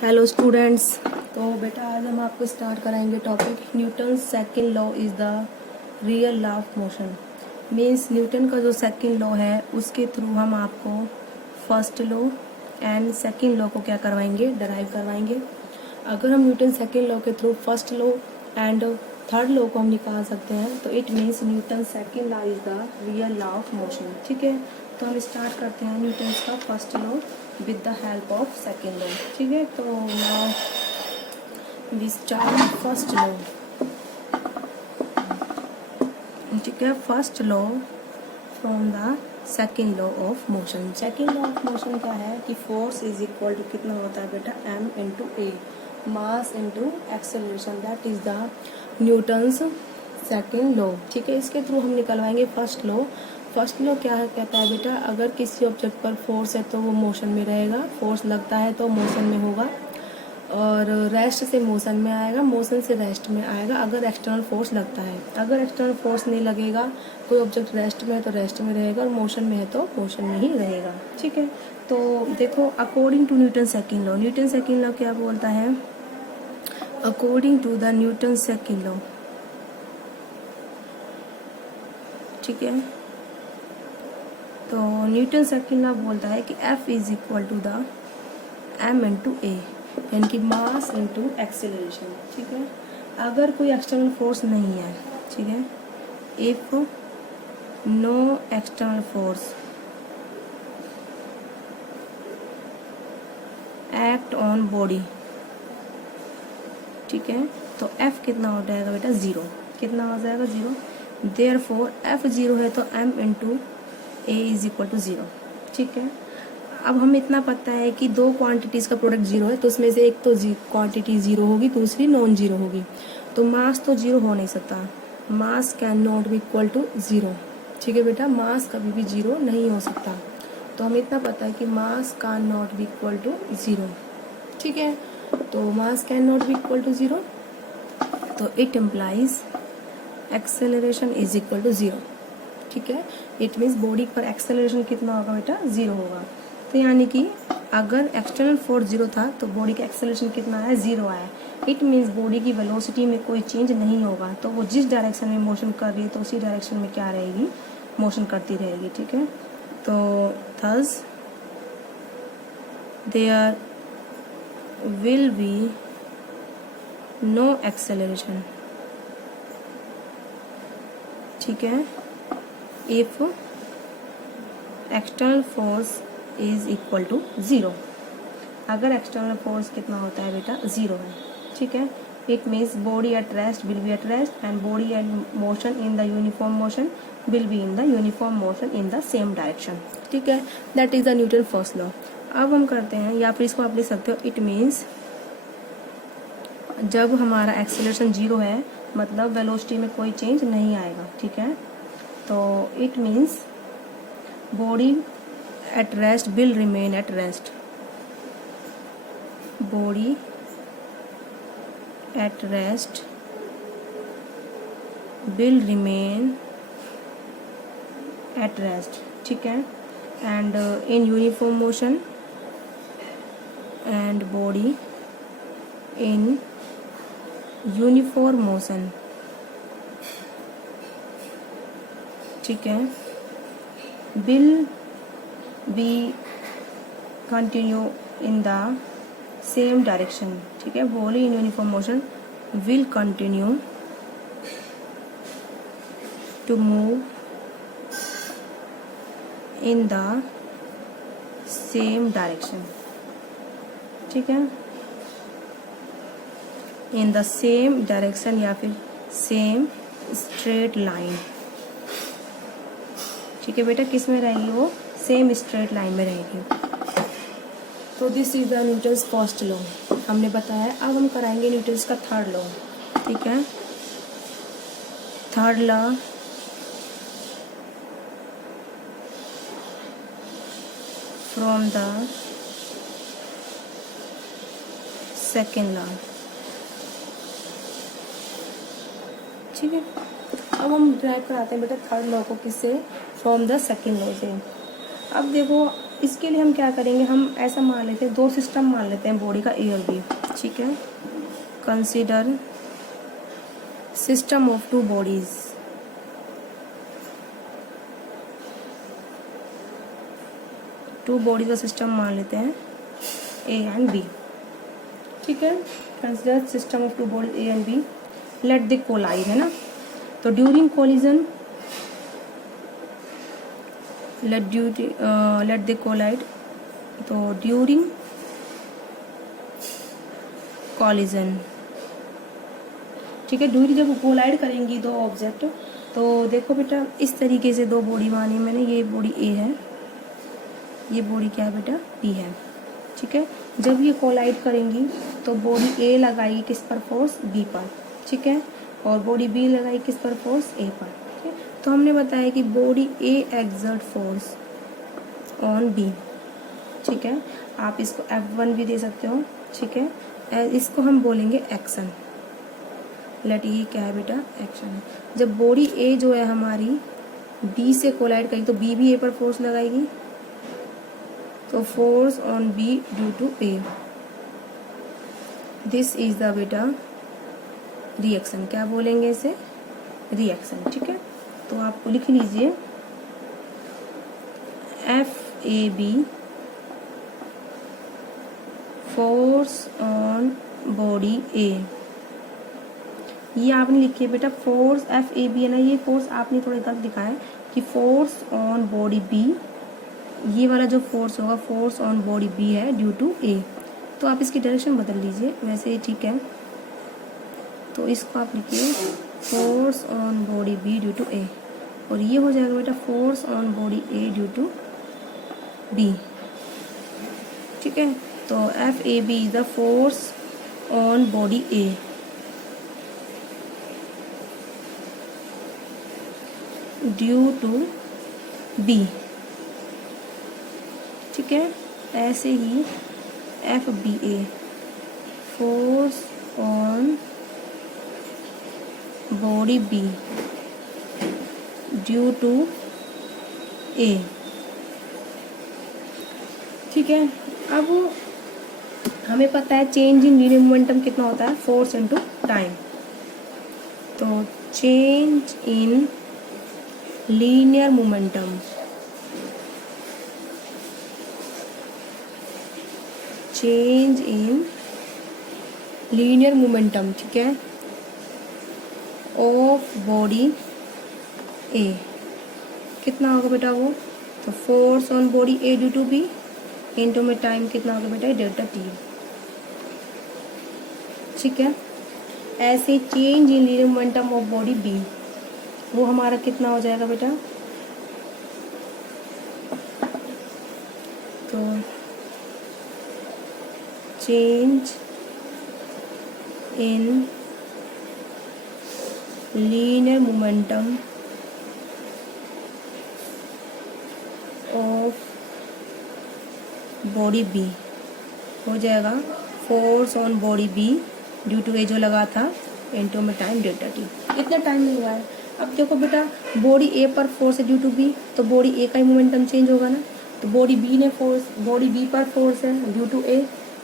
Hello students. तो बेटा आज हम आपको स्टार्ट कराएंगे topic Newton second law is the real law of motion. Means Newton का जो सेकंड लॉ है उसके थ्रू हम आपको first law and second law को क्या करवाएंगे, डराइव करवाएंगे। अगर हम न्यूटन सेकंड लॉ के through first law and third law को हम निकाल सकते हैं तो it means Newton second law is the real law of motion. ठीक है, तो हम स्टार्ट करते हैं न्यूटन का first law with the help of second law। ठीक है, तो now we start first law। ठीक है, first law from the second law of motion. Second law of motion क्या है कि फोर्स इज इक्वल टू कितना होता है बेटा, m into A, mass into acceleration, that is the Newton's second law. ठीक है, इसके थ्रू हम निकलवाएंगे फर्स्ट लॉ। फर्स्ट लॉ क्या है, कहता है बेटा अगर किसी ऑब्जेक्ट पर फोर्स है तो वो मोशन में रहेगा, फोर्स लगता है तो मोशन में होगा, और रेस्ट से मोशन में आएगा, मोशन से रेस्ट में आएगा अगर एक्सटर्नल फोर्स लगता है। अगर एक्सटर्नल फोर्स नहीं लगेगा, कोई ऑब्जेक्ट रेस्ट में है तो रेस्ट में रहेगा, और मोशन में है तो मोशन में ही रहेगा। ठीक है, तो देखो according to Newton second law, Newton second law क्या बोलता है, according to the Newton second law. ठीक है, तो न्यूटन सेकंड लॉ बोलता है कि F is equal to the m into a, यानी कि मास इंटू एक्सेलरेशन। ठीक है, अगर कोई एक्सटर्नल फोर्स नहीं है, ठीक है, if no external force act on body, ठीक है, तो F कितना हो जाएगा बेटा, जीरो। कितना हो जाएगा, जीरो। देयरफॉर F जीरो है तो m into a is equal to zero. ठीक है, अब हमें इतना पता है कि दो क्वांटिटीज़ का प्रोडक्ट जीरो है, तो उसमें से एक तो क्वांटिटी जीरो होगी, दूसरी नॉन जीरो होगी, तो मास तो जीरो हो नहीं सकता। Mass can not be equal to zero. ठीक है बेटा, मास कभी भी जीरो नहीं हो सकता, तो हमें इतना पता है कि mass can not be equal to zero. ठीक है, तो mass can not be equal to zero, तो it implies acceleration is equal to zero. ठीक है, इट मीन्स बॉडी पर एक्सेलरेशन कितना होगा बेटा, जीरो होगा। तो यानी कि अगर एक्सटर्नल फोर्स जीरो था तो बॉडी का एक्सेलरेशन कितना आया, जीरो आया। इट मीन्स बॉडी की वेलोसिटी में कोई चेंज नहीं होगा, तो वो जिस डायरेक्शन में मोशन कर रही है तो उसी डायरेक्शन में क्या रहेगी, मोशन करती रहेगी। ठीक है, तो thus there will be no acceleration. ठीक है, if external force is equal to zero. अगर एक्सटर्नल फोर्स कितना होता है बेटा, जीरो है। ठीक है, it means body at rest will be at rest and body at motion in the uniform motion will be in the uniform motion in the same direction. ठीक है, that is the Newton first law. अब हम करते हैं, या फिर इसको आप लिख सकते हो, इट मीन्स जब हमारा एक्सेलरेशन जीरो है मतलब वेलोसिटी में कोई चेंज नहीं आएगा। ठीक है, तो it means body at rest will remain at rest, body at rest will remain at rest. ठीक है, and in uniform motion and body in uniform motion. ठीक है, will be continue in the same direction. ठीक है, body in uniform motion will continue to move in the same direction. ठीक है, इन the same direction या फिर same straight line. ठीक है बेटा, किस में रहेगी वो, सेम स्ट्रेट लाइन में रहेगी। तो this is the Newton's first law हमने बताया। अब हम कराएंगे न्यूटन्स का थर्ड लॉ। ठीक है, third law from the second law. ठीक है, अब हम ड्राइव कराते हैं बेटा थर्ड लॉ को, किससे, फ्रॉम द सेकेंड लॉ से। अब देखो इसके लिए हम क्या करेंगे, हम ऐसा मान लेते हैं, दो सिस्टम मान लेते हैं बॉडी का ए और बी, ठीक है। Consider system of two bodies, two bodies का सिस्टम मान लेते हैं ए एंड बी, ठीक है। Consider system of two bodies A and B, let they collide, है ना। तो during collision let they collide, तो ड्यूरिंग कोलिजन, ठीक है। ड्यूरिंग जब कोलाइड करेंगी दो ऑब्जेक्ट, तो देखो बेटा इस तरीके से दो बॉडी मानी मैंने, ये बॉडी ए है, ये बॉडी क्या है बेटा, बी है, ठीक है। जब ये कोलाइड करेंगी तो बॉडी ए लगाएगी किस पर, फोर्स बी पर, ठीक है, और बॉडी बी लगाएगी किस पर, फोर्स ए पर, ठीक है। तो हमने बताया कि body A exert force on B, ठीक है। आप इसको F1 भी दे सकते हो, ठीक है। इसको हम बोलेंगे एक्शन, लेट ये क्या है बेटा, एक्शन है। जब बॉडी ए जो है हमारी बी से कोलाइड करेगी तो बी भी ए पर फोर्स लगाएगी, तो force on B due to A, this is the बेटा रिएक्शन, क्या बोलेंगे इसे, रिएक्शन, ठीक है। तो आपको लिख लीजिए FAB फोर्स ऑन बॉडी ए, ये आपने लिखी है बेटा, फोर्स FAB है ना, ये फोर्स आपने थोड़ा गलत लिखा है कि फोर्स ऑन बॉडी बी, ये वाला जो फोर्स होगा फोर्स ऑन बॉडी बी है ड्यू टू ए, तो आप इसकी डायरेक्शन बदल लीजिए, वैसे ही ठीक है। तो इसको आप लिखिए force on body B due to A, और ये हो जाएगा बेटा force on body A due to B, ठीक है। तो FAB is the force on body A due to B, ठीक है। ऐसे ही FBA force on body B due to A, ठीक है। अब हमें पता है चेंज इन लीनियर मोमेंटम कितना होता है, फोर्स इनटू टाइम, तो change in linear momentum, change in linear momentum, ठीक है, ऑफ बॉडी ए कितना होगा बेटा वो, तो force on body A due to B into में टाइम कितना होगा बेटा, डेल्टा टी, ठीक है। ऐसे change in linear momentum of body B, वो हमारा कितना हो जाएगा बेटा, तो change in linear momentum of body B हो जाएगा force on body B due to A जो लगा था इनटू में टाइम डेल्टा टी, इतना टाइम नहीं हुआ है। अब देखो बेटा बॉडी ए पर फोर्स है ड्यू टू बी, तो बॉडी ए का ही मोमेंटम चेंज होगा ना, तो बॉडी बी ने फोर्स, बॉडी बी पर फोर्स है ड्यू टू ए,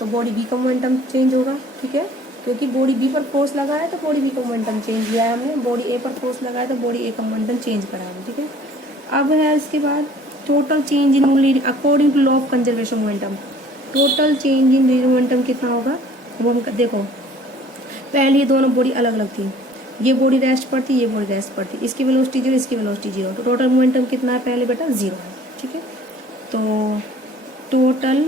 तो बॉडी बी का मोमेंटम चेंज होगा, ठीक है, क्योंकि बॉडी बी पर फोर्स लगा है तो बॉडी बी का मोमेंटम चेंज किया है हमने, बॉडी ए पर फोर्स लगा है तो बॉडी ए का मोमेंटम चेंज करा है, ठीक है। अब है इसके बाद total change in according to law of conservation momentum, total change in linear momentum कितना होगा, वो हम देखो पहले ये दोनों बॉडी अलग अलग थी, ये बॉडी रेस्ट पर थी, ये बॉडी रेस्ट पर थी, इसकी वेलोसिटी जीरो, इसकी वेलोसिटी जीरो, तो टोटल मोमेंटम कितना है पहले बेटा, जीरो है, ठीक है। तो टोटल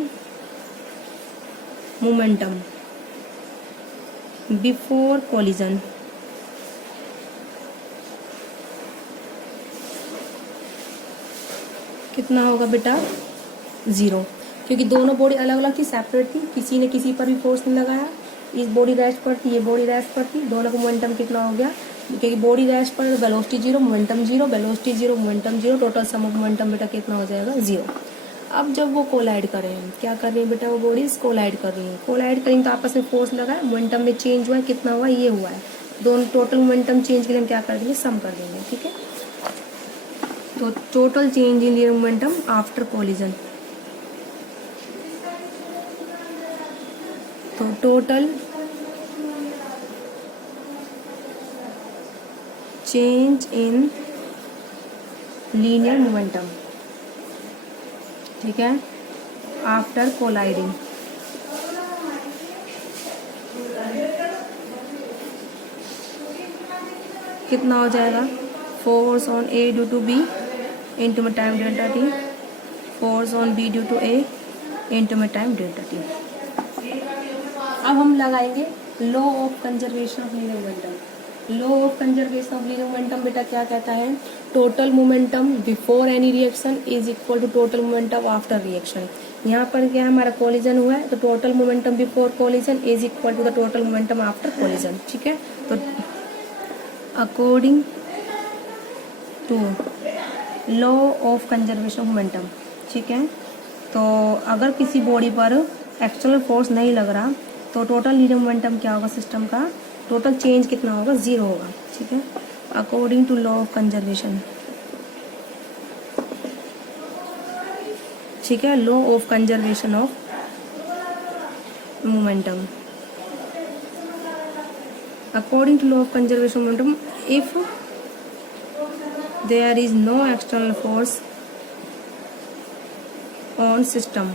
मोमेंटम बिफोर कोलिजन कितना होगा बेटा, जीरो, क्योंकि दोनों बॉडी अलग अलग थी, सेपरेट थी, किसी ने किसी पर भी फोर्स नहीं लगाया, इस बॉडी रेस्ट पर थी, ये बॉडी रेस्ट पर थी, दोनों का मोमेंटम कितना हो गया, क्योंकि बॉडी रेस्ट पर velocity zero, momentum zero, velocity zero, momentum zero, total sum of momentum बेटा कितना हो जाएगा, जीरो। अब जब वो कोलाइड कर रहे हैं, क्या कर रही है बेटा, वो बॉडीज कोलाइड कर रही हैं, कोलाइड करेंगे तो आपस में फोर्स लगा है, मोमेंटम में चेंज हुआ है, कितना हुआ, ये हुआ है, दोनों टोटल मोमेंटम चेंज के लिए हम क्या कर देंगे, सम कर देंगे, ठीक है। तो total change in linear momentum after collision, तो total change in linear momentum, ठीक है, आफ्टर कोलाइडिंग। कितना हो जाएगा, force on A due to B into में time delta T, force on B due to A into में time delta T. अब हम लगाएंगे law of conservation of linear momentum. Law of conservation of linear momentum बेटा क्या कहता है, total momentum before any reaction is equal to total momentum after reaction. यहाँ पर क्या हमारा कोलिजन हुआ है तो total momentum before collision is equal to the total momentum after collision, ठीक है। तो according to law of conservation of momentum, ठीक है, तो अगर किसी बॉडी पर एक्सटर्नल फोर्स नहीं लग रहा तो टोटल लीनियर मोमेंटम क्या होगा, सिस्टम का टोटल चेंज कितना होगा, 0 होगा, ठीक है, according to law of conservation, ठीक है, law of conservation of momentum. According to law of conservation of momentum, if there is no external force on system,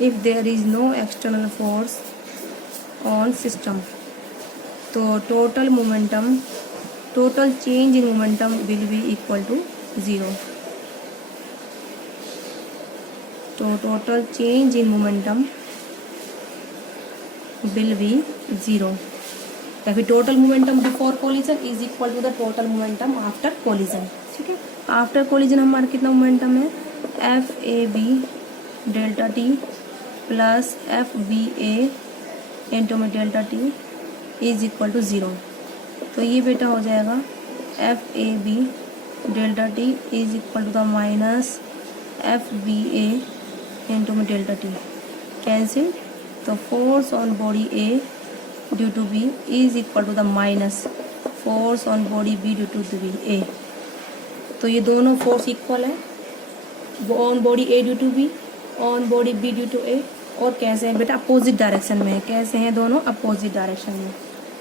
if there is no external force on system, तो total momentum, total change in momentum will be equal to 0। तो total change in momentum will be 0, या फिर total momentum before collision is equal to the total momentum after collision, ठीक है। After collision हमारा कितना momentum है, F A B delta T plus F B A into में delta T is equal to 0। तो ये बेटा हो जाएगा F A B delta T is equal to the minus F B A into में डेल्टा टी, कैंसिल। तो force on body A due to B is equal to the minus force on body B due to B A. तो ये दोनों force equal है, on body A due to B, on body B due to A, और कैसे हैं बेटा, opposite direction में है। कैसे हैं दोनों, अपोजिट डायरेक्शन में।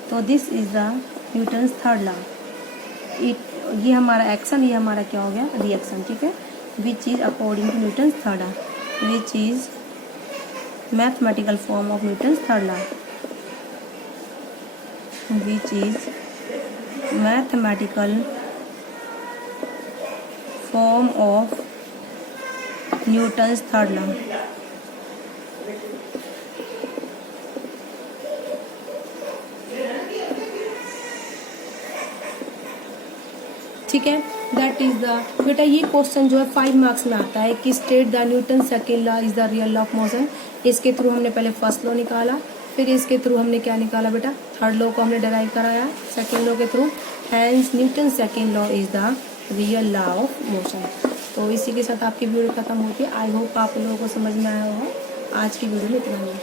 तो this is the Newton's third law. ये हमारा एक्शन, ये हमारा क्या हो गया, रिएक्शन, ठीक है, which is according to Newton's third law, which is mathematical form of Newton's third law, which is mathematical form of Newton's third law। ठीक है, दैट इज द बेटा ये क्वेश्चन जो है 5 मार्क्स में आता है कि state the Newton second law is the real law of motion. इसके थ्रू हमने पहले फर्स्ट लॉ निकाला, फिर इसके थ्रू हमने क्या निकाला बेटा, थर्ड लॉ को हमने डिराइव कराया सेकेंड लॉ के through. Hence Newton second law is the real law of motion. तो इसी के साथ आपकी वीडियो खत्म होती है। आई होप आप लोगों को समझ में आया होगा। आज की वीडियो में इतना ही।